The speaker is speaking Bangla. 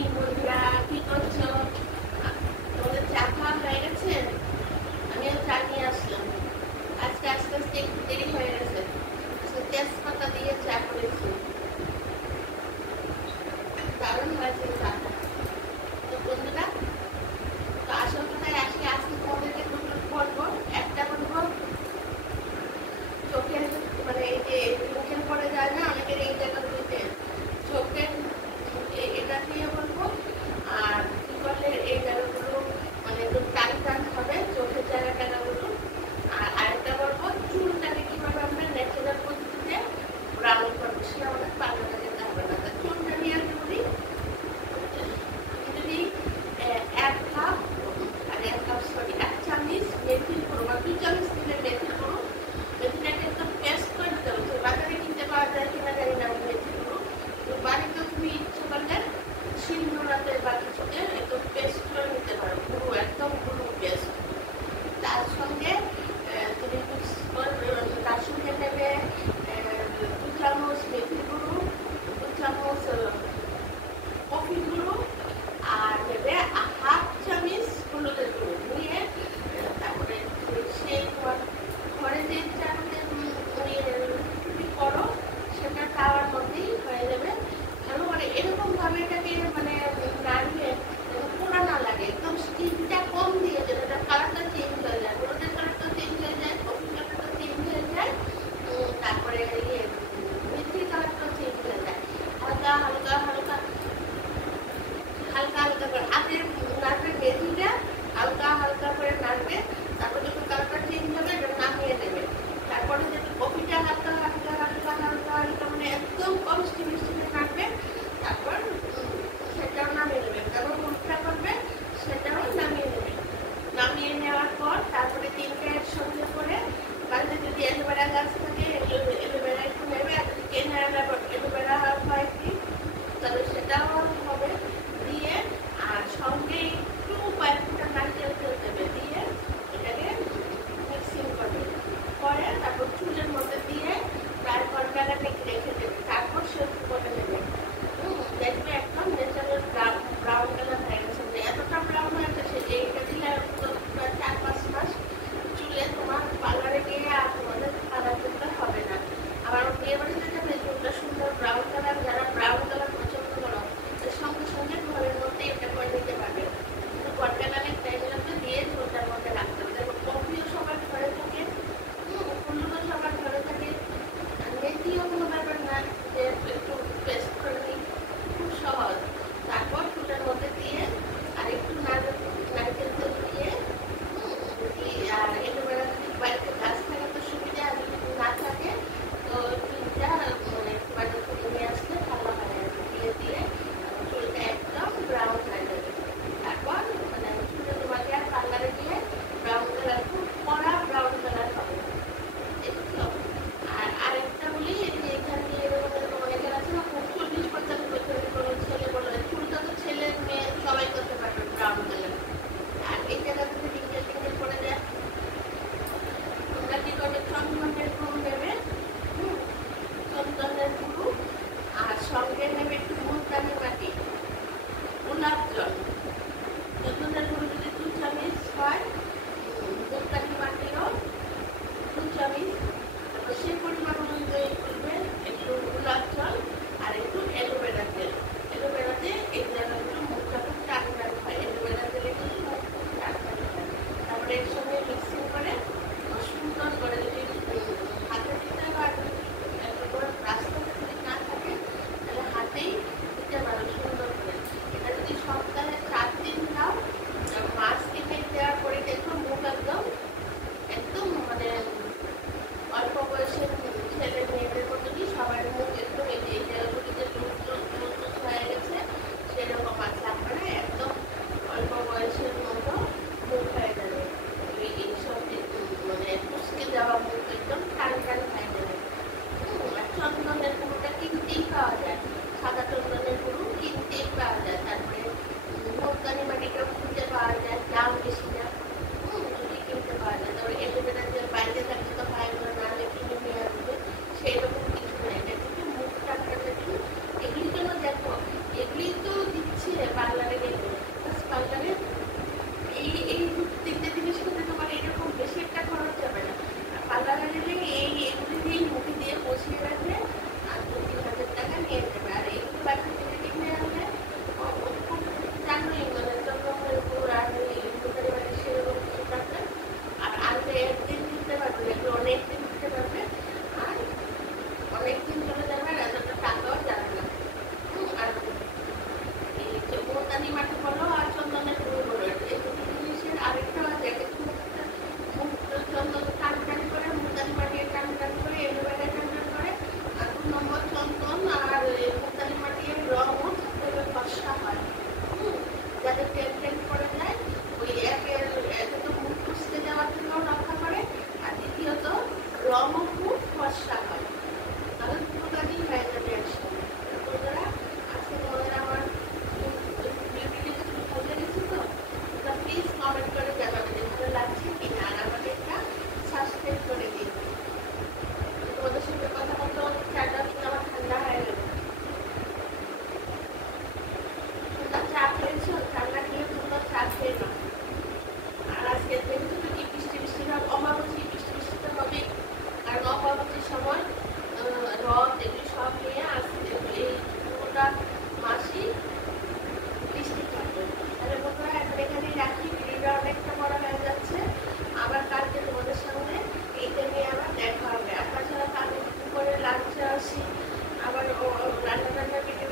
ইভিনিং বন্ধুরা, কি করছো? তোমাদের চা খাওয়া হয়ে গেছে? আমিও চা নিয়ে আসলাম। আজকে আস্তে আস্তে একটু দেরি হয়ে গেছে। তেজপাতা দিয়ে চা করেছি, দারুণ হয়েছে চাটা। তো বন্ধুরা, তো আসল কথায় আসি। আজকে তোমাদেরকে দুটো বলবো। একটা বলবো চোখের, মানে এই যে মুখের পরে যায় না অনেকের এই জায়গাগুলিতে, চোখের এটা দিয়ে বলবো। আর কি করলে এই জায়গাগুলো মানে একটু টান টান হবে, চোখের জায়গাগুলো। আর আরেকটা বলবো চুলটাকে কিভাবে আমরা ন্যাচারাল পদ্ধতিতে ব্রাউন করবো, সে আমাদের পার্লারে যেতে হবে না। চুলটা নিয়ে আমি বলি, যদি এক কাপ আর এক চামচ মেথির গুঁড়ো বা 2 চামচ দিলে মেথির গুঁড়ো, মেথিটাকে একদম পেস্ট করে দিতে হবে। বাজারে কিনতে পাওয়া যায় কিনা জানি না মেথির গুঁড়ো। তো বাড়িতে তুমি ইচ্ছে করলে শিলনোড়াতে বা কিছুতে একদম পেস্ট করে নিতে পারো, গুঁড়ো, একদম গুঁড়ো পেস্ট। তার সঙ্গে তুমি তার সঙ্গে নেবে 2 চামচ মেথির গুঁড়ো, 2 চামচ কফি গুঁড়ো, আর নেবে 1/2 চামচ হলুদের গুঁড়ো নিয়ে, তারপরে সেই ঘরে যে চাটাতে তুমি করো সেটা তাওয়ার মধ্যেই হয়ে যাবে। ভালো করে এরকম ভাবে এটাকে মানে নাড়িয়ে পোড়া না সব নিয়ে আসতে এই পুরোটা মাসই বৃষ্টি থাকবে। তাহলে বন্ধুরা এখন এখানেই রাখি, ভিডিওটা অনেকটা বড় হয়ে যাচ্ছে। আবার কালকে তোমাদের সঙ্গে এইটা নিয়ে আবার দেখা হবে। আর তাছাড়া কালকে দুপুরে লাঞ্চে আসি, আবার রান্না ভিডিও